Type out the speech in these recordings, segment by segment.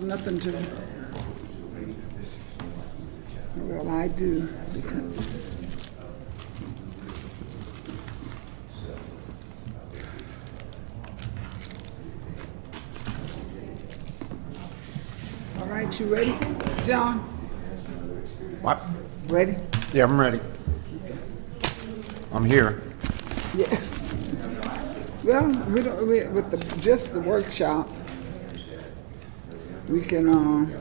nothing to. Well, I do because. All right, you ready, John? What? Ready? Yeah, I'm ready. I'm here. Yes. Well, with just the workshop, we can,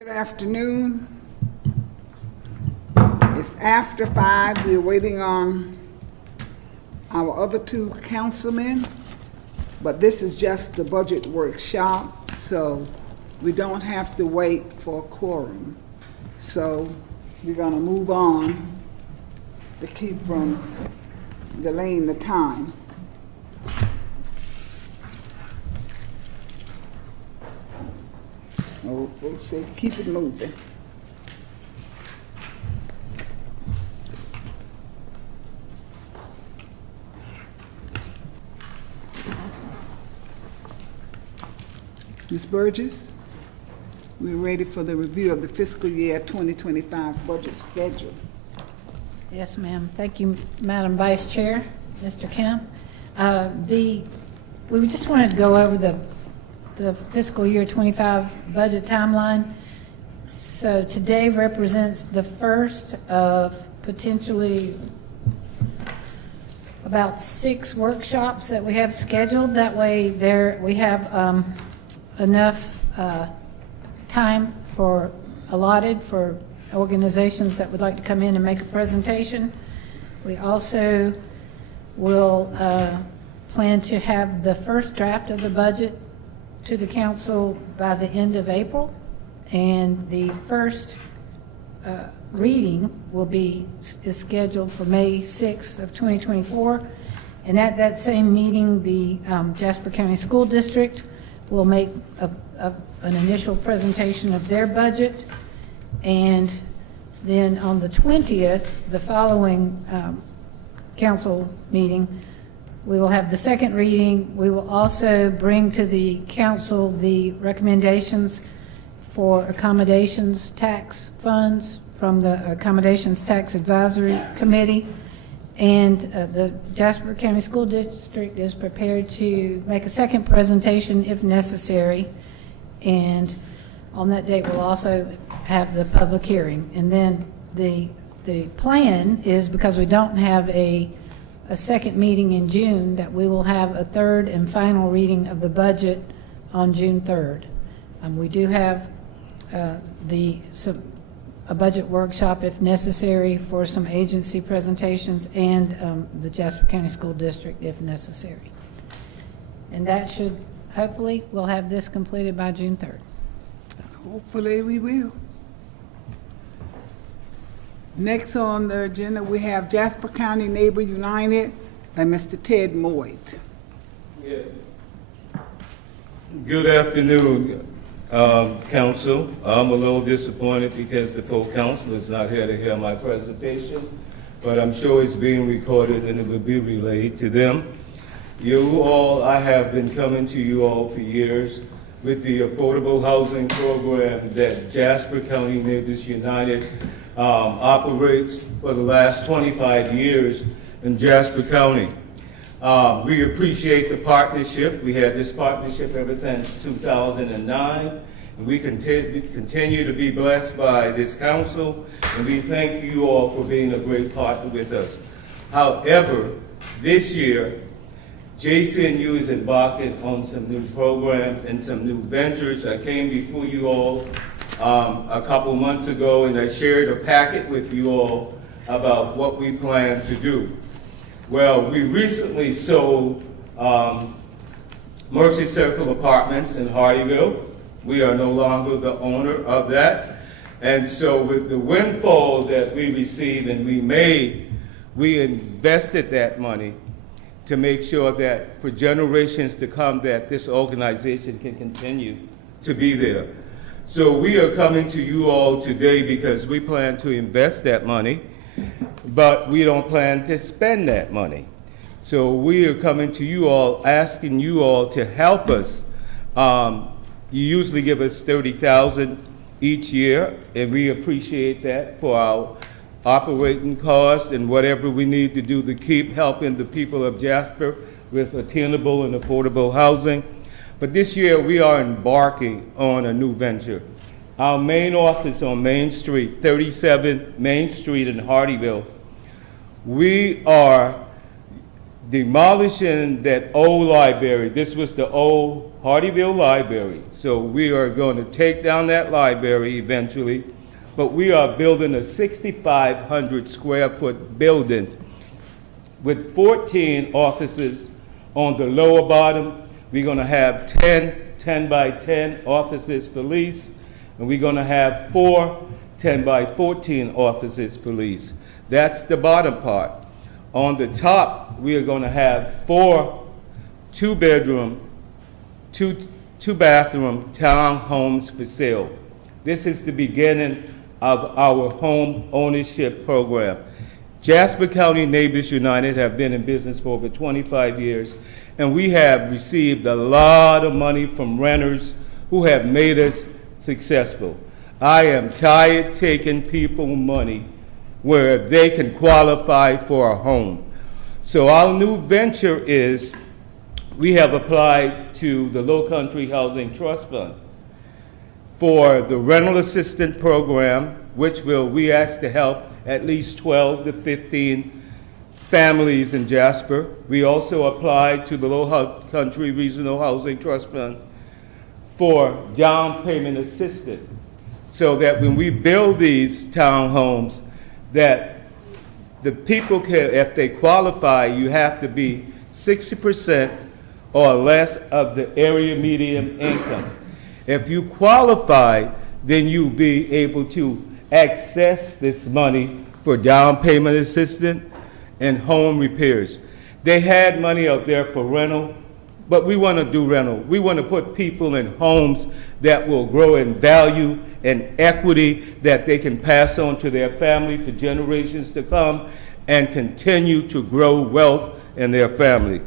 good afternoon. It's after 5. We're waiting on our other two councilmen, but this is just the budget workshop, so we don't have to wait for a quorum. So we're gonna move on to keep from delaying the time. Old folks say keep it moving. Ms. Burgess, we're ready for the review of the fiscal year 2025 budget schedule. Yes, ma'am. Thank you, Madam Vice Chair, Mr. Kemp. We just wanted to go over the fiscal year 25 budget timeline. So today represents the first of potentially about 6 workshops that we have scheduled. That way we have enough time allotted for organizations that would like to come in and make a presentation. We also will plan to have the first draft of the budget to the council by the end of April, and the first reading is scheduled for May 6th of 2024. And at that same meeting, the Jasper County School District will make an initial presentation of their budget, and then on the 20th, the following council meeting, we will have the second reading. We will also bring to the council the recommendations for accommodations tax funds from the Accommodations Tax Advisory Committee. And the Jasper County School District is prepared to make a second presentation if necessary. And on that date, we'll also have the public hearing. And then the plan is, because we don't have a second meeting in June, that we will have a third and final reading of the budget on June 3rd. We do have a budget workshop if necessary for some agency presentations, and the Jasper County School District if necessary. And that should, hopefully, we'll have this completed by June 3rd. Hopefully we will. Next on the agenda, we have Jasper County Neighbor United by Mr. Ted Moyd. Yes. Good afternoon, Council. I'm a little disappointed because the full council is not here to hear my presentation, but I'm sure it's being recorded and it will be relayed to them. You all, I have been coming to you all for years with the affordable housing program that Jasper County Neighbors United operates for the last 25 years in Jasper County. We appreciate the partnership. We had this partnership ever since 2009, and we continue to be blessed by this council, and we thank you all for being a great partner with us. However, this year, JCNU is embarking on some new programs and some new ventures. I came before you all a couple months ago, and I shared a packet with you all about what we plan to do. Well, we recently sold Mercy Circle Apartments in Hardyville. We are no longer the owner of that. And so with the windfall that we received and we made, we invested that money to make sure that for generations to come that this organization can continue to be there. So we are coming to you all today because we plan to invest that money, but we don't plan to spend that money. So we are coming to you all, asking you all to help us. You usually give us $30,000 each year, and we appreciate that for our operating costs and whatever we need to do to keep helping the people of Jasper with attainable and affordable housing. But this year, we are embarking on a new venture. Our main office on Main Street, 37 Main Street in Hardeeville, we are demolishing that old library. This was the old Hardeeville Library. So we are going to take down that library eventually, but we are building a 6,500 square foot building with 14 offices on the lower bottom. We're going to have 10 by 10 offices for lease, and we're going to have 4 10 by 14 offices for lease. That's the bottom part. On the top, we are going to have 4 2-bedroom, 2-bathroom townhomes for sale. This is the beginning of our home ownership program. Jasper County Neighbors United have been in business for over 25 years, and we have received a lot of money from renters who have made us successful. I am tired taking people money where they can qualify for a home. So our new venture is we have applied to the Low Country Housing Trust Fund for the rental assistance program, which we ask to help at least 12 to 15 families in Jasper. We also applied to the Low Country Regional Housing Trust Fund for down payment assistance, so that when we build these townhomes, that the people can, if they qualify, you have to be 60% or less of the area median income. If you qualify, then you'll be able to access this money for down payment assistance and home repairs. They had money out there for rental, but we want to do rental. We want to put people in homes that will grow in value and equity, that they can pass on to their family for generations to come and continue to grow wealth in their family.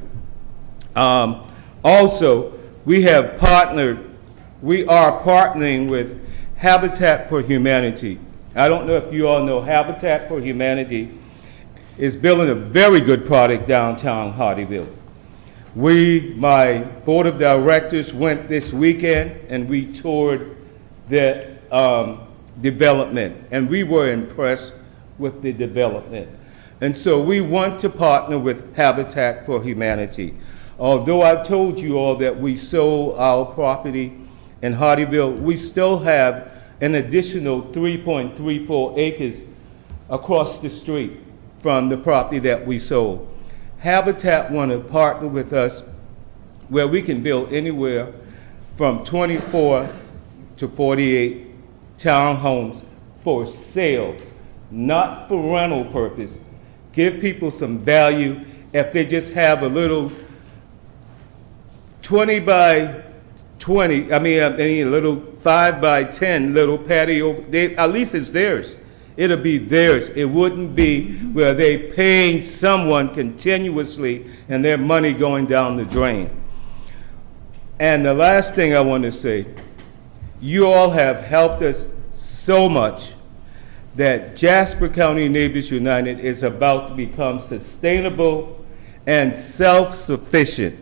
Also, we are partnering with Habitat for Humanity. I don't know if you all know, Habitat for Humanity is building a very good product downtown Hardeeville. My board of directors went this weekend and we toured the development, and we were impressed with the development. And so we want to partner with Habitat for Humanity. Although I told you all that we sold our property in Hardeeville, we still have an additional 3.34 acres across the street from the property that we sold. Habitat want to partner with us where we can build anywhere from 24 to 48 townhomes for sale, not for rental purpose. Give people some value if they just have a little 20 by 20, a little 5 by 10 little patio. At least it's theirs. It'll be theirs. It wouldn't be where they paying someone continuously and their money going down the drain. And the last thing I want to say, you all have helped us so much that Jasper County Neighbors United is about to become sustainable and self-sufficient.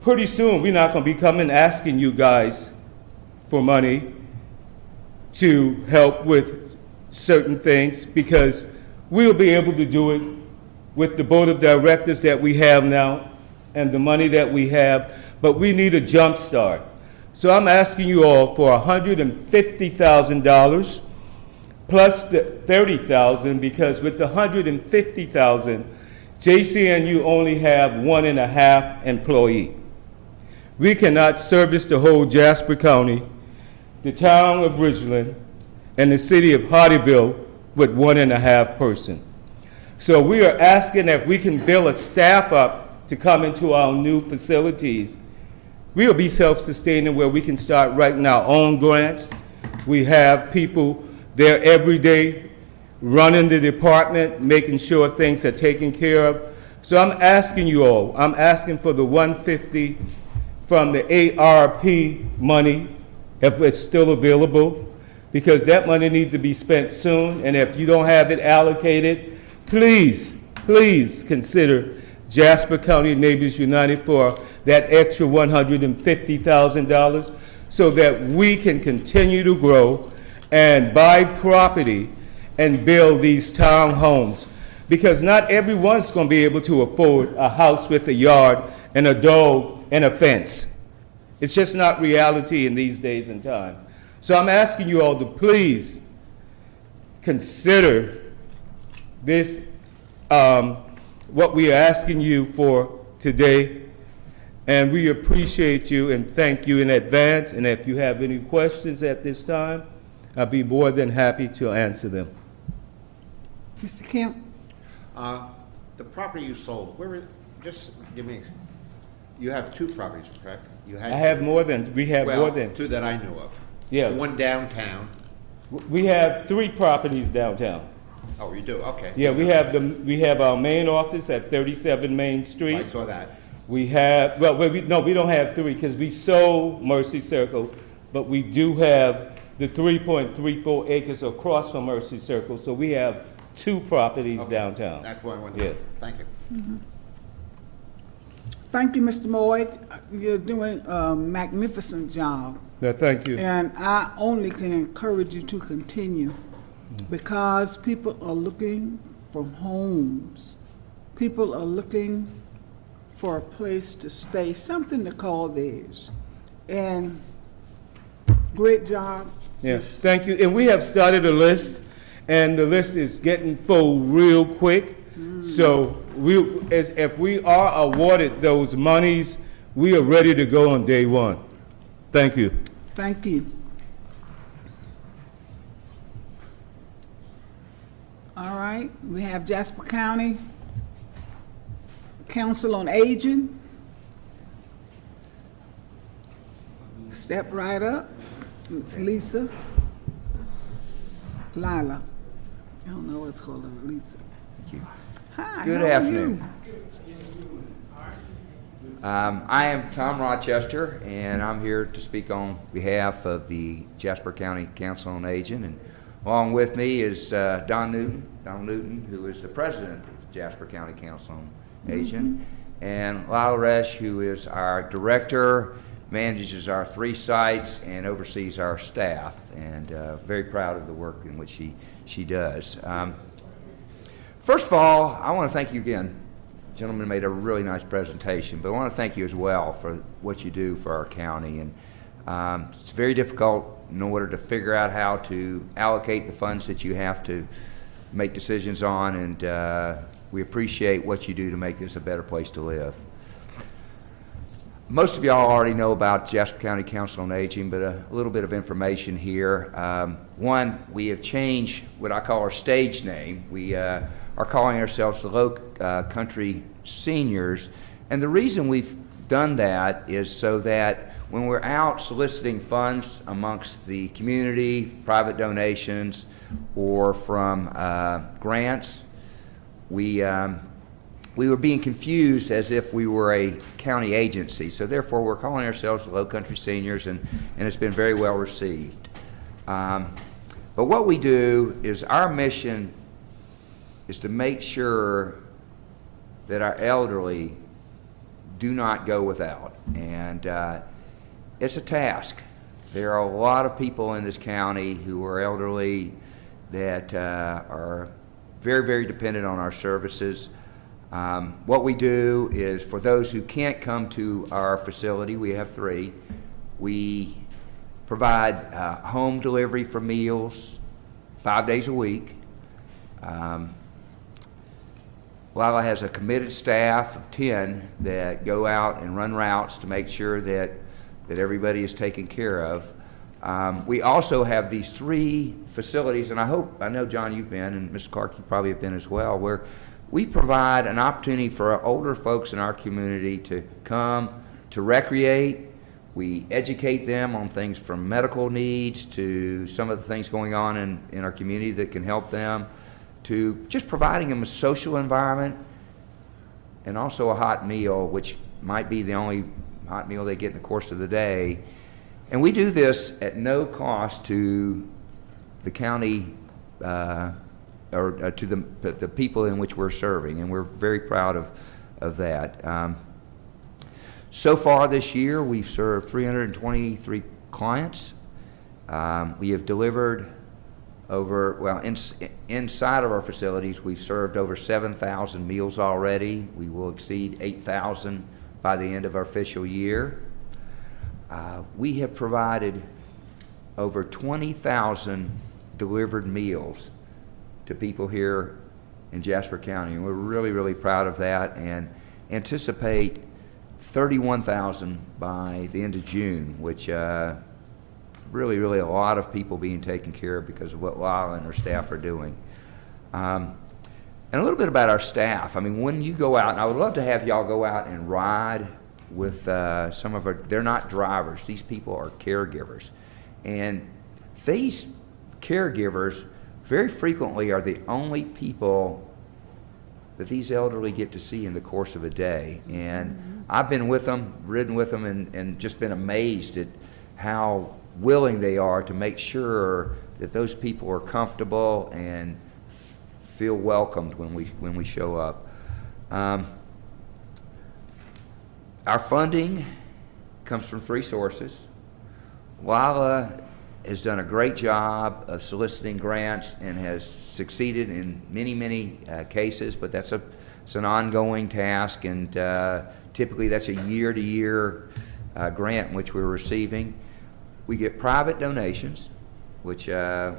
Pretty soon, we're not going to be coming asking you guys for money to help with certain things, because we'll be able to do it with the board of directors that we have now and the money that we have, but we need a jump start. So I'm asking you all for $150,000 plus the $30,000, because with the $150,000, JCNU only have 1.5 employees. We cannot service the whole Jasper County, the town of Ridgeland, and the city of Hardeeville with 1.5 person. So we are asking if we can build a staff up to come into our new facilities. We'll be self-sustaining where we can start writing our own grants. We have people there every day running the department, making sure things are taken care of. So I'm asking you all, I'm asking for the 150 from the ARP money, if it's still available, because that money needs to be spent soon, and if you don't have it allocated, please, please consider Jasper County Neighbors United for that extra $150,000 so that we can continue to grow and buy property and build these townhomes. Because not everyone's going to be able to afford a house with a yard and a dog and a fence. It's just not reality in these days and time. So I'm asking you all to please consider this, what we are asking you for today. And we appreciate you and thank you in advance. And if you have any questions at this time, I'll be more than happy to answer them. Mr. Kemp? The property you sold, just give me, you have two properties, correct? You had I have more than, we have more than. Two that I knew of. Yeah. One downtown. We have 3 properties downtown. Oh, you do, okay. Yeah, we have our main office at 37 Main Street. I saw that. We have, well, we don't have 3 because we sold Mercy Circle, but we do have the 3.34 acres across from Mercy Circle, so we have 2 properties Okay. downtown. That's what I wanted to know. Yes. Thank you. Thank you, Mr. Moyd. You're doing a magnificent job. No, thank you. And I only can encourage you to continue because people are looking for homes. People are looking for a place to stay, something to call theirs. And great job. Yes, thank you. And we have started a list, and the list is getting full real quick. So if we are awarded those monies, we are ready to go on day one. Thank you. Thank you. All right, we have Jasper County Council on Aging. Step right up. It's Lisa. Lila. I don't know what's called her, Lisa. Thank you. Hi, Good how are afternoon. you? I am Tom Rochester, and I'm here to speak on behalf of the Jasper County Council on Aging. And along with me is Don Newton, who is the president of the Jasper County Council on Aging, and Lyle Resch, who is our director, manages our 3 sites, and oversees our staff. And very proud of the work in which she does. First of all, I want to thank you again. Gentlemen made a really nice presentation, but I want to thank you as well for what you do for our county. And it's very difficult in order to figure out how to allocate the funds that you have to make decisions on, and we appreciate what you do to make this a better place to live. Most of y'all already know about Jasper County Council on Aging, but a little bit of information here. One, we have changed what I call our stage name. We are calling ourselves the Low Country Seniors, and the reason we've done that is so that when we're out soliciting funds amongst the community, private donations, or from grants, we were being confused as if we were a county agency. So therefore, we're calling ourselves the Low Country Seniors, and it's been very well received. But what we do is our mission is to make sure that our elderly do not go without. And it's a task. There are a lot of people in this county who are elderly that are very, very dependent on our services. What we do is, for those who can't come to our facility, we have 3, we provide home delivery for meals 5 days a week. Lila has a committed staff of 10 that go out and run routes to make sure that everybody is taken care of. We also have these 3 facilities, and I know, John, you've been, and Mr. Clark, you probably have been as well, where we provide an opportunity for older folks in our community to come to recreate. We educate them on things from medical needs to some of the things going on in our community that can help them, to just providing them a social environment and also a hot meal, which might be the only hot meal they get in the course of the day. And we do this at no cost to the county or to the people in which we're serving, and we're very proud of that. So far this year, we've served 323 clients. We have delivered over, well, inside of our facilities, we've served over 7,000 meals already. We will exceed 8,000 by the end of our fiscal year. We have provided over 20,000 delivered meals to people here in Jasper County. And we're really, really proud of that, and anticipate 31,000 by the end of June, which really, really a lot of people being taken care of because of what Lyle and her staff are doing. And a little bit about our staff. I mean, when you go out, and I would love to have y'all go out and ride with some of our, they're not drivers, these people are caregivers. And these caregivers very frequently are the only people that these elderly get to see in the course of a day. And I've been with them, ridden with them, and just been amazed at how willing they are to make sure that those people are comfortable and feel welcomed when we show up. Our funding comes from 3 sources. Lila has done a great job of soliciting grants and has succeeded in many, many cases, but it's an ongoing task, and typically that's a year-to-year grant which we're receiving. We get private donations, which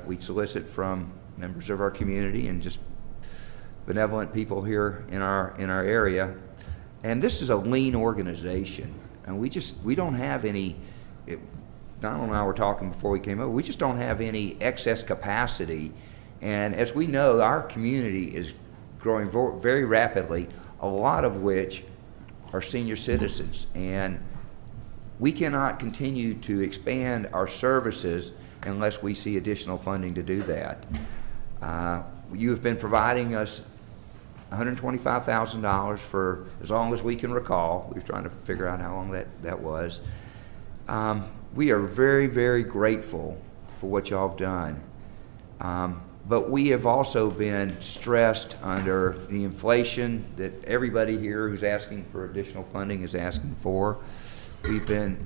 we solicit from members of our community and just benevolent people here in our area. And this is a lean organization, and we don't have any. Donald and I were talking before we came over. We just don't have any excess capacity, and as we know, our community is growing very rapidly. A lot of which are senior citizens, and we cannot continue to expand our services unless we see additional funding to do that. You have been providing us $125,000 for as long as we can recall. We're trying to figure out how long that was. We are very, very grateful for what y'all have done. But we have also been stressed under the inflation that everybody here who's asking for additional funding is asking for. We've been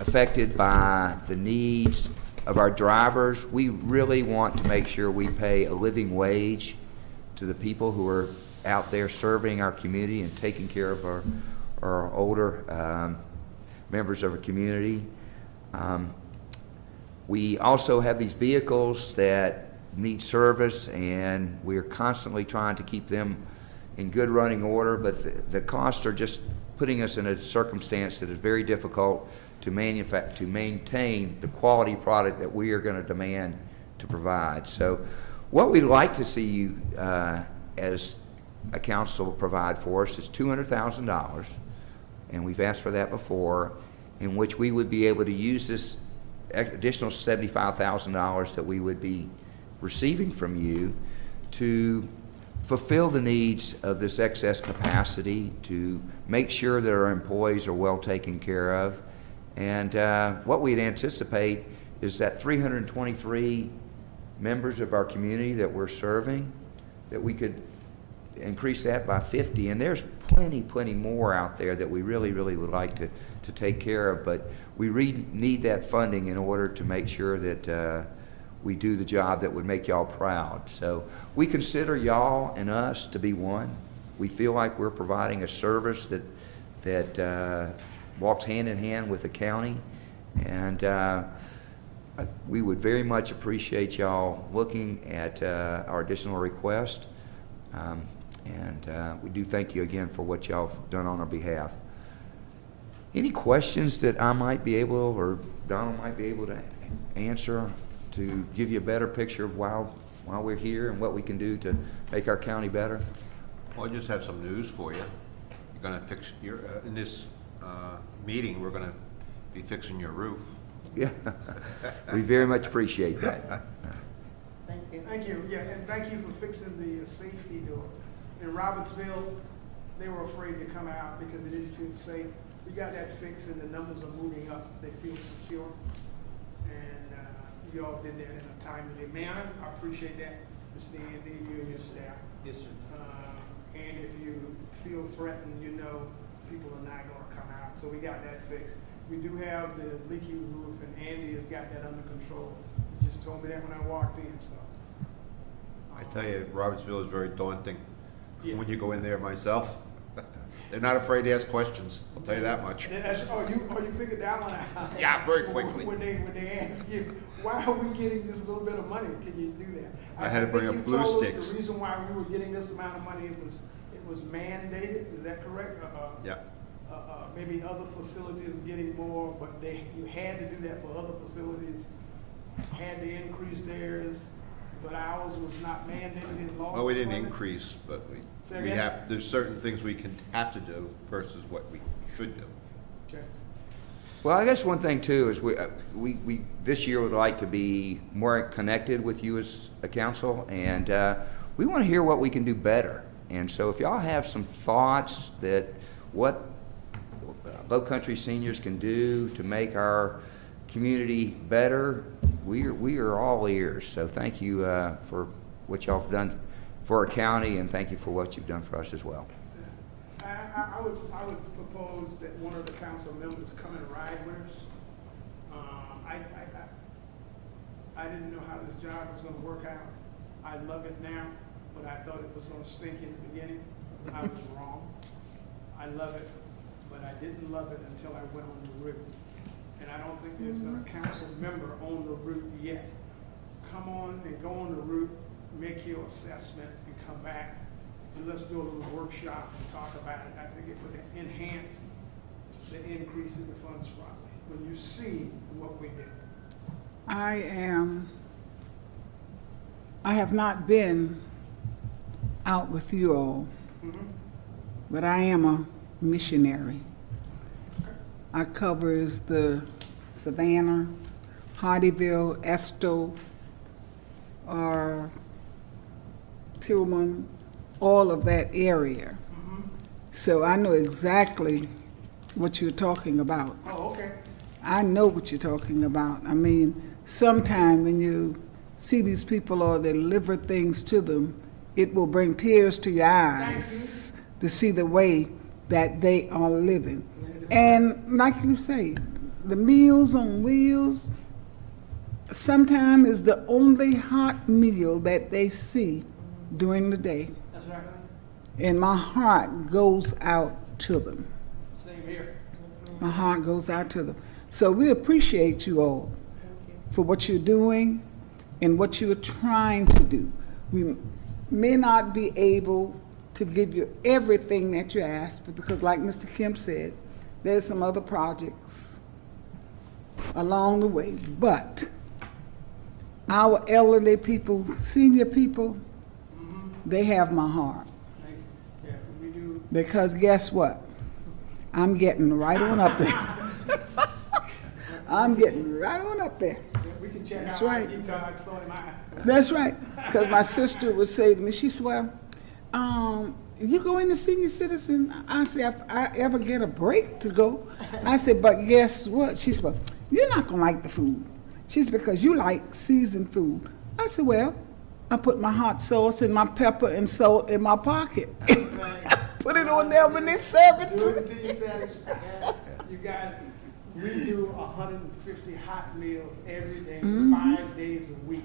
affected by the needs of our drivers. We really want to make sure we pay a living wage to the people who are out there serving our community and taking care of our older members of our community. We also have these vehicles that need service, and we're constantly trying to keep them in good running order, but the costs are just putting us in a circumstance that is very difficult to maintain the quality product that we are going to demand to provide. So what we'd like to see you as a council provide for us is $200,000, and we've asked for that before, in which we would be able to use this additional $75,000 that we would be receiving from you to fulfill the needs of this excess capacity, to make sure that our employees are well taken care of. And what we'd anticipate is that 323 members of our community that we're serving, that we could increase that by 50. And there's plenty more out there that we really would like to take care of, but we need that funding in order to make sure that we do the job that would make y'all proud. So we consider y'all and us to be one. We feel like we're providing a service that walks hand in hand with the county, and we would very much appreciate y'all looking at our additional request, and we do thank you again for what y'all have done on our behalf. Any questions that I might be able, or Donald might be able to answer to give you a better picture of why we're here and what we can do to make our county better? Well, I just have some news for you. You're gonna fix your, in this meeting, we're gonna be fixing your roof. Yeah, we very much appreciate that. Thank you. Yeah, and thank you for fixing the safety door. in Robertsville, they were afraid to come out because they didn't feel safe. We got that fixed and the numbers are moving up. They feel secure. And you all did that in a timely manner. I appreciate that, Mr. Andy, you and your staff. Yes, sir. And if you feel threatened, you know people are not going to come out. So we got that fixed. We do have the leaky roof, and Andy has got that under control. He just told me that when I walked in, so. I tell you, Robertsville is very daunting Yeah. when you go in there myself. They're not afraid to ask questions, I'll tell you that much. You figured that one out? Yeah, very quickly. When they ask you, why are we getting this little bit of money? Can you do that? I had to bring think up you glue told us sticks. The reason why we were getting this amount of money, it was mandated, is that correct? Yeah. Maybe other facilities are getting more, but you had to do that for other facilities, had to increase theirs, but ours was not mandated in law. Well, we didn't increase, but Say we again? have, there's certain things we have to do versus what we should do. Okay. Well, I guess one thing too is we this year would like to be more connected with you as a council, and we want to hear what we can do better. And so if y'all have some thoughts that what Low Country seniors can do to make our community better, we are all ears. So thank you for what y'all have done for our county, and thank you for what you've done for us as well. I would propose that one of the council members come and ride with us. I didn't know how this job was gonna work out. I love it now, but I thought it was gonna stink in the beginning. I was wrong. I love it, but I didn't love it until I went on the route. And I don't think there's been a council member on the route yet. Come on and go on the route, make your assessment, and come back, and let's do a little workshop and talk about it. I think it would enhance the increase in the funds probably, when you see what we did. I have not been out with you all, but I am a missionary. I covers the Savannah, Hardyville, Estill, Tillman, all of that area. So I know exactly what you're talking about. Oh, okay. I know what you're talking about. I mean, sometime when you see these people or they deliver things to them, it will bring tears to your eyes to see the way that they are living. And like you say, the Meals on Wheels sometimes is the only hot meal that they see during the day. That's right. And my heart goes out to them. Same here. My heart goes out to them. So we appreciate you all for what you're doing and what you're trying to do. We may not be able to give you everything that you asked for, because like Mr. Kemp said, there's some other projects along the way. But our elderly people, senior people, they have my heart. Thank you. Yeah, we do. Because guess what? I'm getting right on up there. I'm getting right on up there. We can check That's out right. ID cards, so am I. That's right. Because my sister would say to me, she said, well, you go in the senior citizen? I said, if I ever get a break to go. I said, but guess what? She said, well, you're not going to like the food. She said, because you like seasoned food. I said, well, I put my hot sauce and my pepper and salt in my pocket. Put it on there when they serve it Do to it until you satisfied. You got, we do 150 hot meals every day, 5 days a week.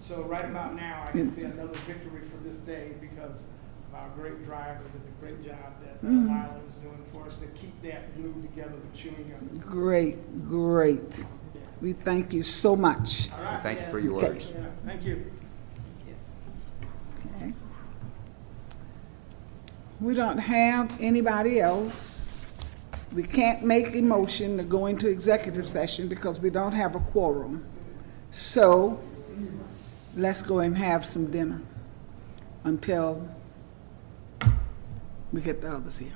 So right about now, I can see another victory for this day because of our great drivers and the great job that Lila is doing for us to keep that glue together with chewing gum. Great, great. Yeah. We thank you so much. All right. Thank you for your Okay. words. Yeah, thank you. Okay. We don't have anybody else. We can't make a motion to go into executive session because we don't have a quorum. So let's go and have some dinner until we get the others here.